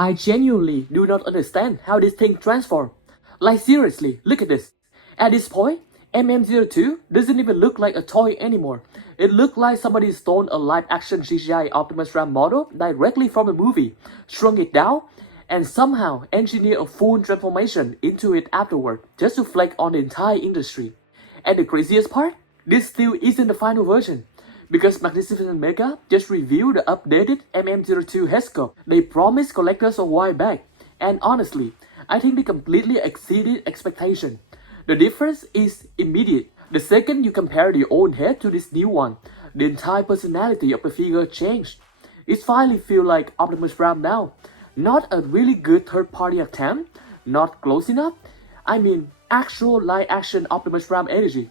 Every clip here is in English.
I genuinely do not understand how this thing transforms. Like seriously, look at this. At this point, MM-02 doesn't even look like a toy anymore. It looked like somebody stole a live-action CGI Optimus Prime model directly from the movie, shrunk it down, and somehow engineered a full transformation into it afterward, just to flex on the entire industry. And the craziest part? This still isn't the final version. Because Magnificent Mecha just revealed the updated MM-02 head sculpt they promised collectors a while back, and honestly, I think they completely exceeded expectation. The difference is immediate. The second you compare the old head to this new one, the entire personality of the figure changed. It finally feels like Optimus Prime now. Not a really good third-party attempt, not close enough. I mean, actual live-action Optimus Prime energy.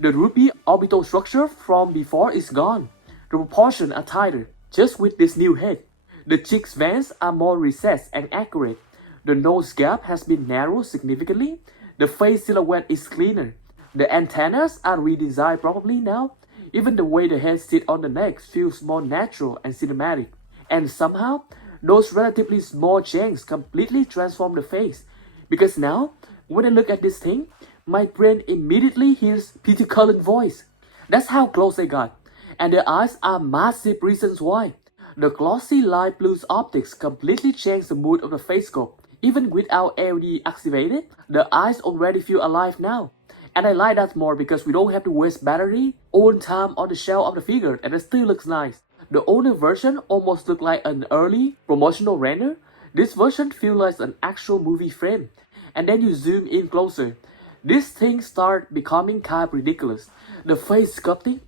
The droopy orbital structure from before is gone. The proportions are tighter, just with this new head. The cheeks veins are more recessed and accurate. The nose gap has been narrowed significantly. The face silhouette is cleaner. The antennas are redesigned properly now. Even the way the head sits on the neck feels more natural and cinematic. And somehow, those relatively small changes completely transform the face. Because now, when I look at this thing, my brain immediately hears Peter Cullen's voice. That's how close they got. And the eyes are massive reasons why. The glossy light blue optics completely change the mood of the face sculpt. Even without LED activated, the eyes already feel alive now. And I like that more because we don't have to waste battery all the time on the shell of the figure and it still looks nice. The older version almost looked like an early promotional render. This version feels like an actual movie frame. And then you zoom in closer. This thing starts becoming kind of ridiculous. The face sculpting,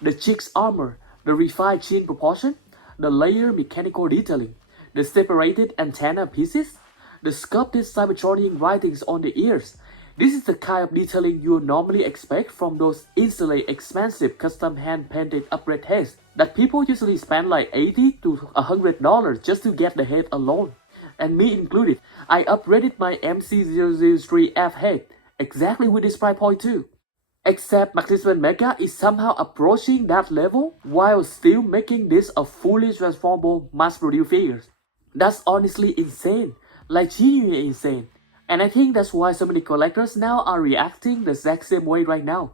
the cheeks armor, the refined chin proportion, the layered mechanical detailing, the separated antenna pieces, the sculpted Cybertronian writings on the ears. This is the kind of detailing you normally expect from those instantly expensive custom hand-painted upgrade heads that people usually spend like $80 to $100 just to get the head alone. And me included, I upgraded my MC003F head exactly with this price point too. Except Magnificent Mecha is somehow approaching that level while still making this a fully transformable mass-produced figure. That's honestly insane, like genuinely insane. And I think that's why so many collectors now are reacting the exact same way right now.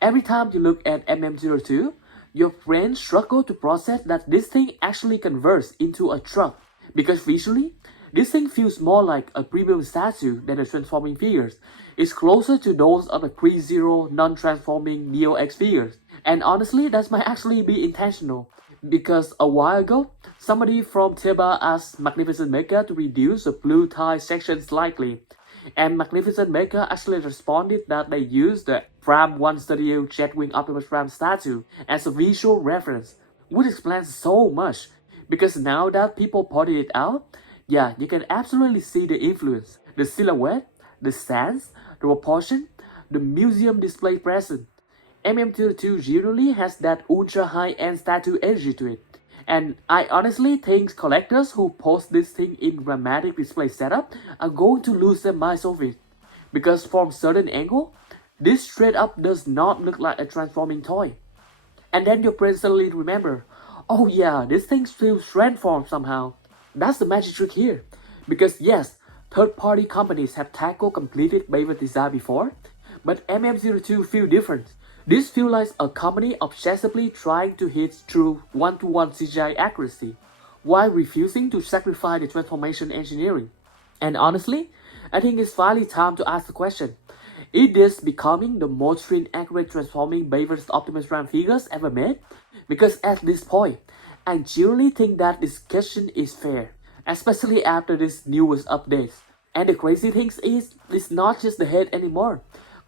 Every time you look at MM-02, your brain struggles to process that this thing actually converts into a truck. Because visually, this thing feels more like a premium statue than the transforming figures. It's closer to those of the pre-zero non-transforming Neo X figures. And honestly, that might actually be intentional. Because a while ago, somebody from Teba asked Magnificent Mecha to reduce the blue tie section slightly. And Magnificent Mecha actually responded that they used the Prime 1 Studio Jetwing Optimus Prime statue as a visual reference, which explains so much. Because now that people pointed it out, yeah, you can absolutely see the influence, the silhouette, the stance, the proportion, the museum display present. MM-02 generally has that ultra high-end statue energy to it. And I honestly think collectors who post this thing in dramatic display setup are going to lose their minds over it. Because from certain angle, this straight up does not look like a transforming toy. And then your brain suddenly remember, oh yeah, this thing still transforms somehow. That's the magic trick here. Because yes, third-party companies have tackled completed Bayverse design before, but MM-02 feel different. This feels like a company obsessively trying to hit true one-to-one CGI accuracy, while refusing to sacrifice the transformation engineering. And honestly, I think it's finally time to ask the question, is this becoming the most screen-accurate transforming Bayverse Optimus Prime figures ever made? Because at this point, I genuinely think that this question is fair, especially after this newest updates. And the crazy thing is, it's not just the head anymore.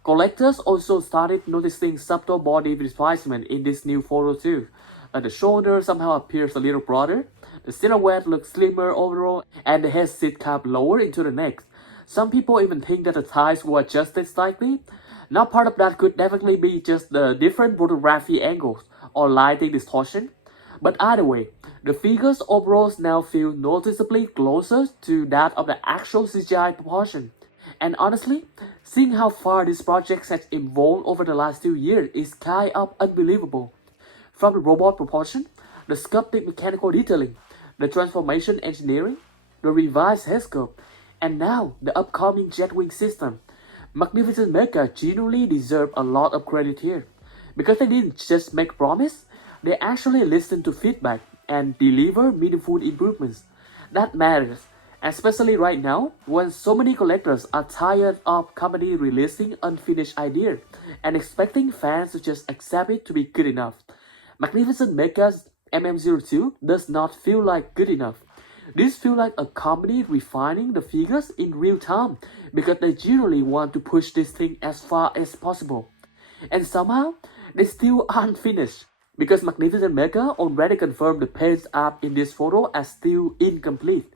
Collectors also started noticing subtle body displacement in this new photo too. The shoulder somehow appears a little broader, the silhouette looks slimmer overall, and the head sits kind of lower into the neck. Some people even think that the thighs were adjusted slightly. Now part of that could definitely be just the different photography angles or lighting distortion. But either way, the figures overall now feel noticeably closer to that of the actual CGI proportion. And honestly, seeing how far this project has evolved over the last 2 years is kind of unbelievable. From the robot proportion, the sculpted mechanical detailing, the transformation engineering, the revised head sculpt, and now the upcoming Jetwing system. Magnificent Mecha genuinely deserve a lot of credit here, because they didn't just make promise, they actually listened to feedback and deliver meaningful improvements. That matters, especially right now when so many collectors are tired of company releasing unfinished ideas and expecting fans to just accept it to be good enough. Magnificent Mecha's MM-02 does not feel like good enough. This feels like a company refining the figures in real time because they generally want to push this thing as far as possible. And somehow, they still aren't finished because Magnificent Mecha already confirmed the page art in this photo as still incomplete,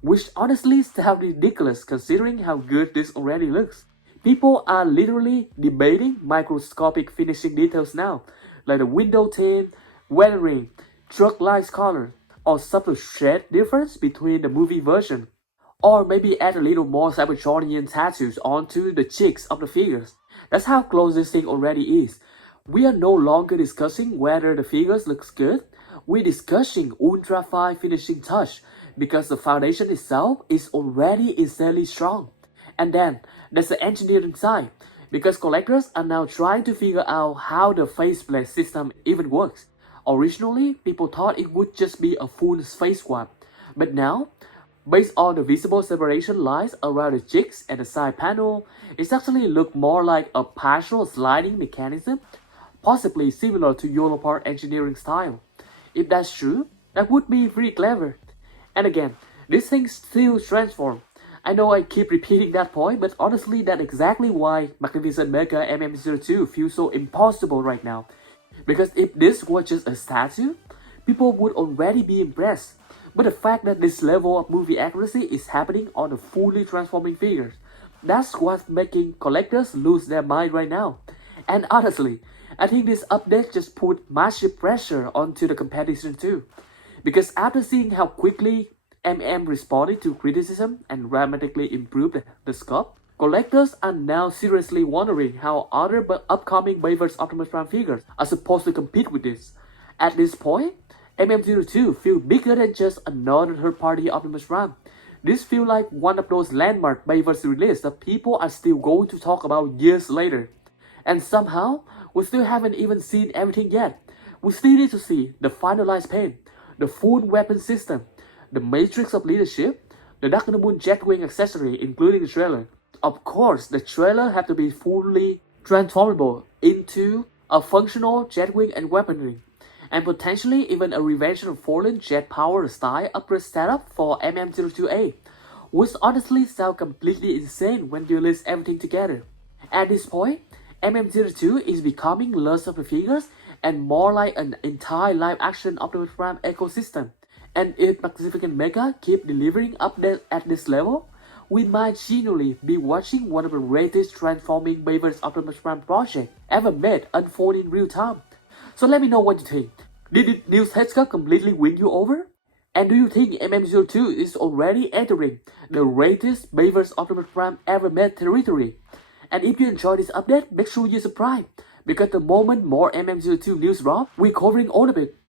which honestly sounds ridiculous considering how good this already looks. People are literally debating microscopic finishing details now, like the window tint, weathering, truck lights color, or subtle shade difference between the movie version. Or maybe add a little more Cybertronian tattoos onto the cheeks of the figures. That's how close this thing already is. We are no longer discussing whether the figures looks good, we're discussing ultra fine finishing touch because the foundation itself is already insanely strong. And then there's the engineering side, because collectors are now trying to figure out how the faceplate system even works. Originally, people thought it would just be a full face swap, but now, based on the visible separation lines around the jigs and the side panel, it actually looks more like a partial sliding mechanism, possibly similar to Yolopark engineering style. If that's true, that would be pretty clever. And again, this thing still transforms. I know I keep repeating that point, but honestly that's exactly why Magnificent Mecha MM-02 feels so impossible right now. Because if this was just a statue, people would already be impressed. But the fact that this level of movie accuracy is happening on the fully transforming figures, that's what's making collectors lose their mind right now. And honestly, I think this update just put massive pressure onto the competition too. Because after seeing how quickly MM responded to criticism and dramatically improved the sculpt, collectors are now seriously wondering how other upcoming Bayverse Optimus Prime figures are supposed to compete with this. At this point, MM-02 feels bigger than just another third-party Optimus Prime. This feels like one of those landmark Bayverse releases that people are still going to talk about years later. And somehow, we still haven't even seen everything yet. We still need to see the finalized paint, the full weapon system, the matrix of leadership, the Dark Moon Jetwing accessory including the trailer. Of course, the trailer had to be fully transformable into a functional Jetwing and weaponry, and potentially even a reversion of fallen jet power style upgrade setup for MM-02A, which honestly sounds completely insane when you list everything together. At this point, MM-02 is becoming less of the figures and more like an entire live-action Optimus Prime ecosystem. And if Magnificent Mecha keep delivering updates at this level, we might genuinely be watching one of the greatest transforming Bayverse Optimus Prime project ever made unfold in real time. So let me know what you think. Did the news heads-up completely win you over? And do you think MM-02 is already entering the greatest Bayverse Optimus Prime ever made territory? And if you enjoyed this update, make sure you subscribe, because the moment more MM-02 news drop, we're covering all of it.